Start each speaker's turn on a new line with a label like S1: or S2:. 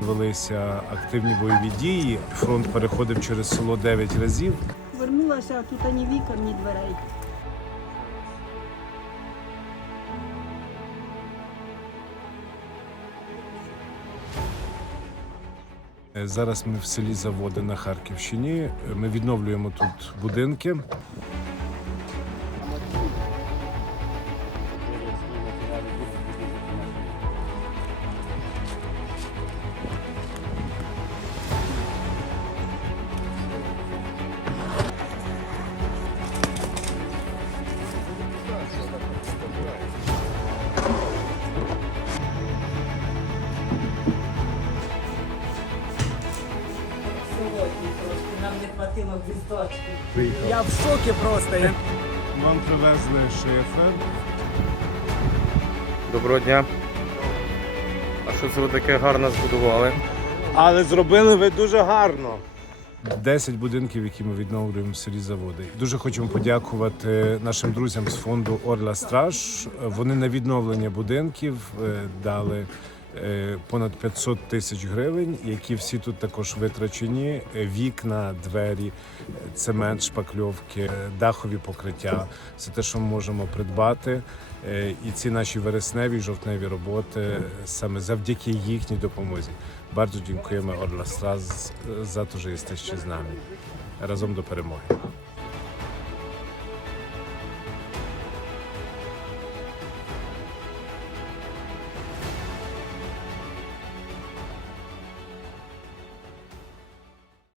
S1: Велися активні бойові дії. Фронт переходив через село 9 разів.
S2: Вернулася, а тут ані вікон, ні дверей.
S1: Зараз ми в селі Заводи на Харківщині. Ми відновлюємо тут будинки.
S3: Трошки нам не хватило гвіздочки.
S4: Я в шокі просто. Я...
S1: Вам привезли шифер.
S5: Доброго дня. А що це ви таке гарно збудували?
S4: Але зробили ви дуже гарно.
S1: 10 будинків, які ми відновлюємо в селі Заводи. Дуже хочемо подякувати нашим друзям з фонду Орла Страж. Вони на відновлення будинків е, дали понад 500 тисяч гривень, які всі тут також витрачені. Е, Вікна, двері, е, цемент, шпакльовки, е, дахові покриття. Це те, що ми можемо придбати. Е, І ці наші вересневі, жовтневі роботи е, саме завдяки їхній допомозі. Bardzo dziękujemy Orla Stras za to, że jesteście z nami. Razem do перемоги.